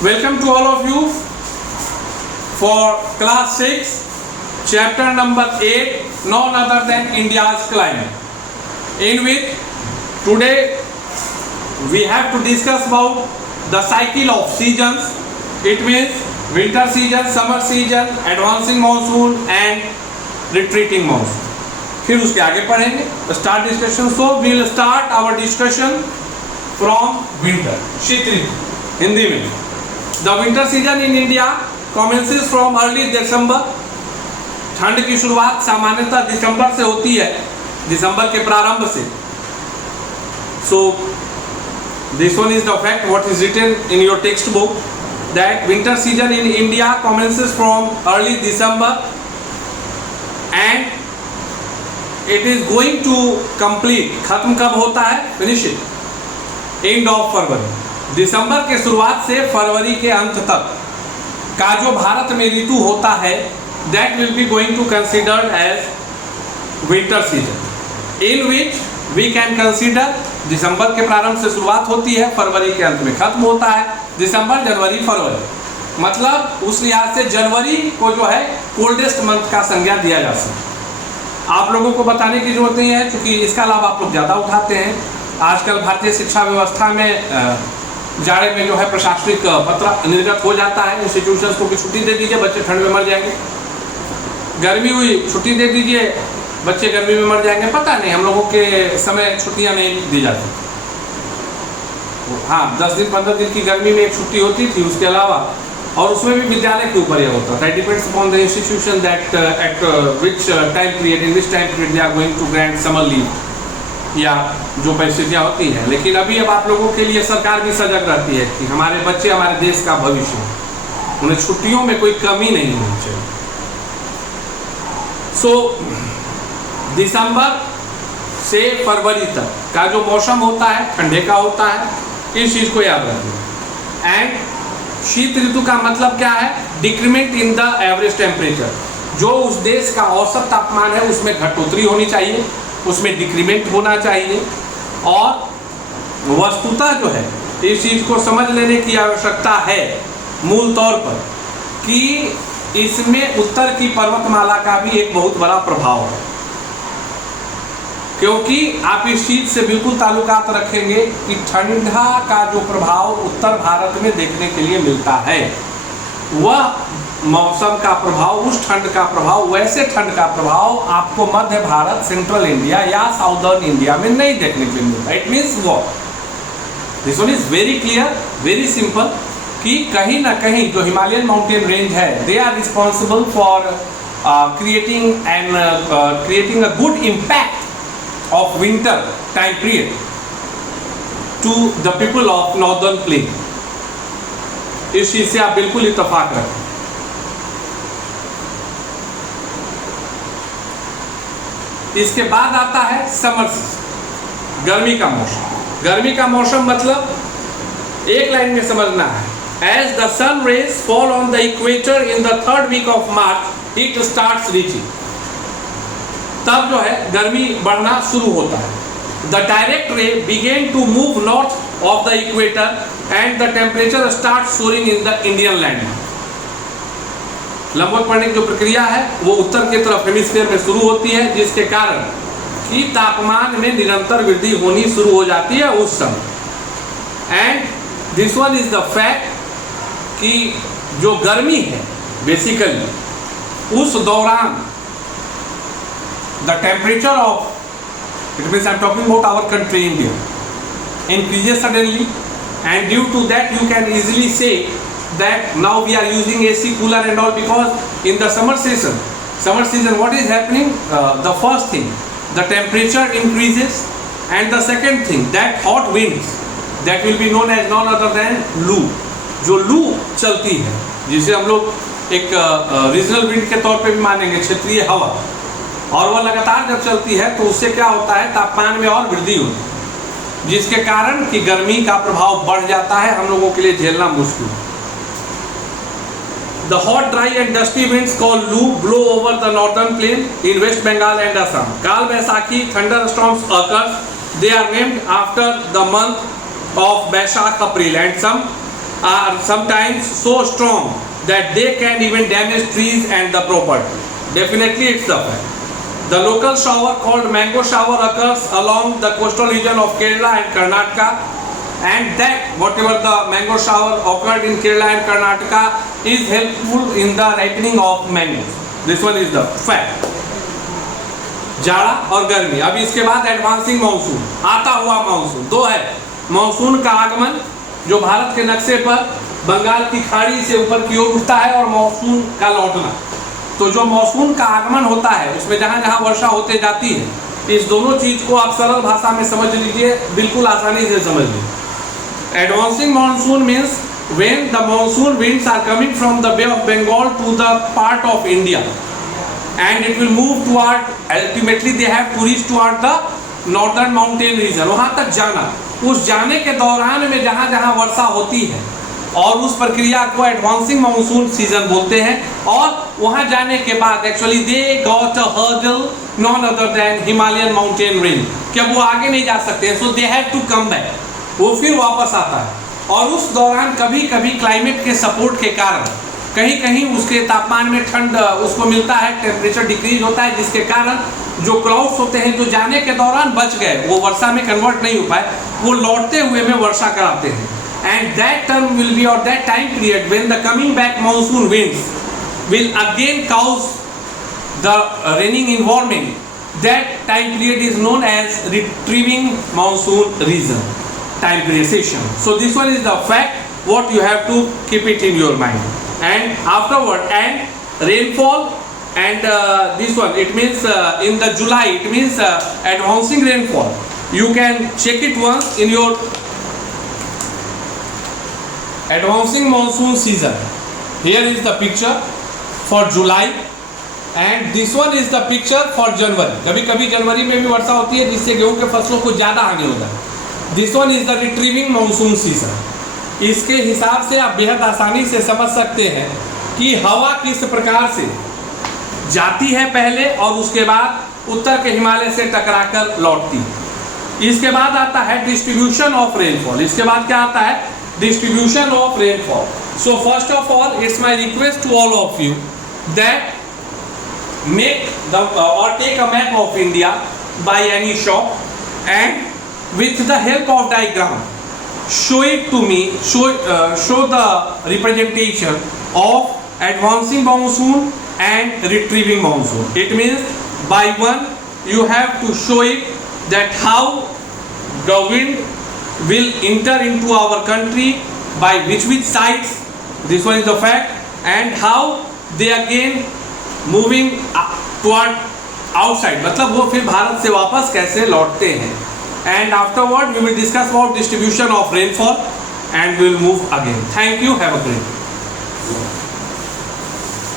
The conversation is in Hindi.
Welcome to all of you for class 6, chapter number 8, none other than India's climate, in which today we have to discuss about the cycle of seasons. It means winter season, summer season, advancing monsoon and retreating monsoon. फिर उसके आगे पढ़ेंगे start discussion. So we will start our discussion from winter, शीत ऋतु हिंदी में. The winter season in India commences from early December. ठंड की शुरुआत सामान्यतः दिसंबर से होती है, दिसंबर के प्रारंभ से. So this one is the fact what is written in your textbook, that winter season in India commences from early December and it is going to complete. खत्म कब होता है? Finish end of February. दिसंबर के शुरुआत से फरवरी के अंत तक का जो भारत में ऋतु होता है, that will be going to considered as winter season, in which we can consider दिसंबर के प्रारंभ से शुरुआत होती है, फरवरी के अंत में खत्म होता है. दिसंबर, जनवरी, फरवरी, मतलब उस लिहाज से जनवरी को जो है कोल्डेस्ट मंथ का संज्ञा दिया जा सकता है. आप लोगों को बताने की जरूरत नहीं है, क्योंकि इसका लाभ आप लोग ज़्यादा उठाते हैं. आजकल भारतीय शिक्षा व्यवस्था में जाड़े में जो है प्रशासनिक पत्र निर्गत हो जाता है इंस्टीट्यूशंस को कि छुट्टी दे दीजिए, बच्चे ठंड में मर जाएंगे. गर्मी हुई, छुट्टी दे दीजिए, बच्चे गर्मी में मर जाएंगे. पता नहीं, हम लोगों के समय छुट्टियां नहीं दी जाती. हाँ, 10 दिन 15 दिन की गर्मी में एक छुट्टी होती थी, उसके अलावा, और उसमें भी विद्यालय के ऊपर यह होता है. Depends upon the institution that at which time period, in which time period they are going to grant summer leave, या जो परिस्थितियाँ होती हैं. लेकिन अभी अब आप लोगों के लिए सरकार भी सजग रहती है कि हमारे बच्चे हमारे देश का भविष्य, उन्हें छुट्टियों में कोई कमी नहीं होनी चाहिए. सो दिसंबर से फरवरी तक का जो मौसम होता है ठंडे का होता है, इस चीज़ को याद रखिए. एंड शीत ऋतु का मतलब क्या है? Decrement in the average temperature. जो उस देश का औसत तापमान है उसमें घटोतरी होनी चाहिए, उसमें डिक्रीमेंट होना चाहिए. और वस्तुतः जो है इस चीज़ को समझ लेने की आवश्यकता है मूल तौर पर कि इसमें उत्तर की पर्वतमाला का भी एक बहुत बड़ा प्रभाव है, क्योंकि आप इस चीज़ से बिल्कुल ताल्लुकात रखेंगे कि ठंडा का जो प्रभाव उत्तर भारत में देखने के लिए मिलता है, वह मौसम का प्रभाव, उस ठंड का प्रभाव, वैसे ठंड का प्रभाव आपको मध्य भारत, सेंट्रल इंडिया या साउदर्न इंडिया में नहीं देखने के लिए मिलता. It means what? This one is very clear, very simple, कि कहीं ना कहीं जो हिमालयन माउंटेन रेंज है, they are responsible for creating a good impact of winter time period to the people of northern plain. इस चीज से आप बिल्कुल इत्तेफाक रखें. इसके बाद आता है समर सीजन, गर्मी का मौसम. गर्मी का मौसम मतलब एक लाइन में समझना है. As the sun rays fall on the equator in the 3rd week of March, it starts reaching. तब जो है गर्मी बढ़ना शुरू होता है. The direct ray began to move north of the equator and the temperature start soaring in the Indian land. लंबवत बढ़ने की जो प्रक्रिया है वो उत्तर की तरफ हेमिस्फीयर में शुरू होती है, जिसके कारण कि तापमान में निरंतर वृद्धि होनी शुरू हो जाती है उस समय. And this one is the fact कि जो गर्मी है बेसिकली उस दौरान the temperature of, it means I'm talking about our country India, increases suddenly, and due to that you can easily say that now we are using AC, cooler and all, because in the summer season what is happening? The first thing, the temperature increases, and the second thing, that hot winds that will be known as none other than लू. जो लू चलती है, जिसे हम लोग एक रीजनल विंड के तौर पे भी मानेंगे, क्षेत्रीय हवा, और वह लगातार जब चलती है तो उससे क्या होता है? तापमान में और वृद्धि होती है, जिसके कारण कि गर्मी का प्रभाव बढ़ जाता है, हम लोगों के लिए झेलना मुश्किल. The hot, dry and dusty winds called Lu blow over the northern plain in West Bengal and Assam. काल Baisakhi thunderstorms occurs. They are named after the month of Baishakh April, and some are sometimes so strong that they can even damage trees and the property. Definitely it's the fact. The local shower called mango shower occurs along the coastal region of Kerala and Karnataka, and that whatever the mango shower occurred in Kerala and Karnataka is helpful in the ripening of mangoes. This one is the fact. जाड़ा और गर्मी. अब इसके बाद एडवांसिंग मानसून, आता हुआ मानसून. दो है, मानसून का आगमन जो भारत के नक्शे पर बंगाल की खाड़ी से ऊपर की ओर उठता है, और मानसून का लौटना. तो जो मानसून का आगमन होता है उसमें जहाँ जहाँ वर्षा होते जाती है, इस दोनों चीज को आप सरल भाषा में समझ लीजिए, बिल्कुल आसानी से समझ लीजिए. Advancing monsoon means when the monsoon winds are coming from the Bay of Bengal to the part of India, and it will move toward, ultimately they have to reach toward the northern mountain region. वहाँ तक जाना, उस जाने के दौरान में जहाँ जहाँ वर्षा होती है, और उस प्रक्रिया को एडवांसिंग मानसून सीजन बोलते हैं. और वहाँ जाने के बाद actually they got a hurdle none other than Himalayan mountain range. कि अब वो आगे नहीं जा सकते, so they have to come back. वो फिर वापस आता है, और उस दौरान कभी कभी क्लाइमेट के सपोर्ट के कारण कहीं कहीं उसके तापमान में ठंड उसको मिलता है, टेम्परेचर डिक्रीज होता है, जिसके कारण जो क्लाउड्स होते हैं जो जाने के दौरान बच गए, वो वर्षा में कन्वर्ट नहीं हो पाए, वो लौटते हुए में वर्षा कराते हैं. And that term will be, or that time period when the coming back monsoon winds will again cause the raining environment, that time period is known as retrieving monsoon region time period session. So this one is the fact what you have to keep it in your mind. And afterward, and rainfall, and this one it means in the July, it means advancing rainfall. You can check it once in your advancing monsoon season. Here is the picture for July, and this one is the picture for January. कभी कभी जनवरी में भी वर्षा होती है जिससे गेहूं के फसलों को ज़्यादा हानि होता है. This one is the retrieving monsoon season. इसके हिसाब से आप बेहद आसानी से समझ सकते हैं कि हवा किस प्रकार से जाती है पहले, और उसके बाद उत्तर के हिमालय से टकराकर लौटती है. इसके बाद आता है डिस्ट्रीब्यूशन ऑफ रेनफॉल. इसके बाद क्या आता है? Distribution of rainfall. So first of all, it's my request to all of you that make the or take a map of India by any shop, and with the help of diagram show it to me, show the representation of advancing monsoon and retrieving monsoon. It means by one you have to show it that how the wind will enter into our country by which sides. This one is the fact. And how they again moving toward outside, मतलब वो फिर भारत से वापस कैसे लौटते हैं. And afterward we will discuss about distribution of rainfall, and we will move again. Thank you. Have a great day.